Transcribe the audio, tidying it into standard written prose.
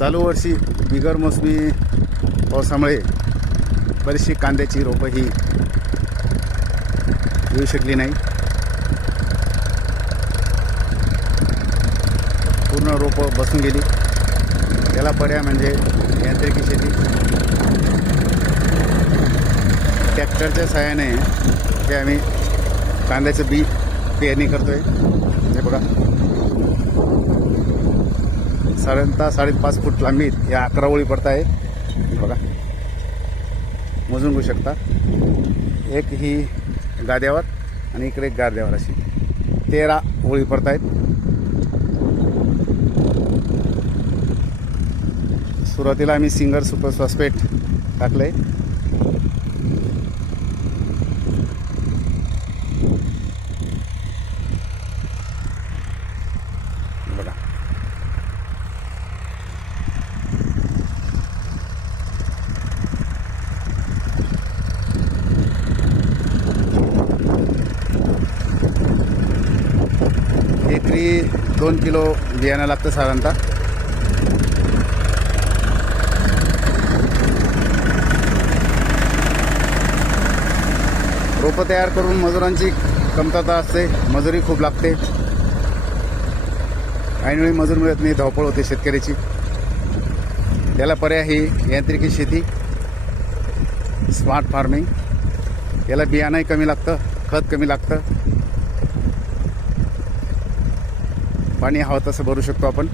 चालू वर्षी बिगर मोसमी पावसामुळे बरीचशी कांद्याची रोपं ही येऊ शकली नाही. पूर्ण रोपं बसून गेली. त्याला पर्याय म्हणजे यांत्रिकी शेती. ट्रॅक्टरच्या सहाय्याने हे आम्ही कांद्याचं बी पेरणी करतोय. हे बघा, साधारणतः 5.5 फूट लांबीत या 11 ओळी पडत आहे. बघा, मोजून घेऊ शकता. एक ही गाद्यावर आणि इकडे एक गाद्यावर अशी 13 ओळी पडत आहेत. सुरुवातीला आम्ही सिंगर सुपर फॉस्फेट टाकलंय. बघा, एकरी 2 किलो बियाणं लागतं साधारणतः. रोपं तयार करून मजुरांची कमतरता असते. मजुरी खूप लागते. ऐनवेळी मजूर मिळत नाही, धावपळ होते शेतकऱ्याची. त्याला पर्याय ही यांत्रिकी शेती, स्मार्ट फार्मिंग. याला बियाणंही कमी लागतं, खत कमी लागतं, पाणी हवं तसं भरू शकतो आपण.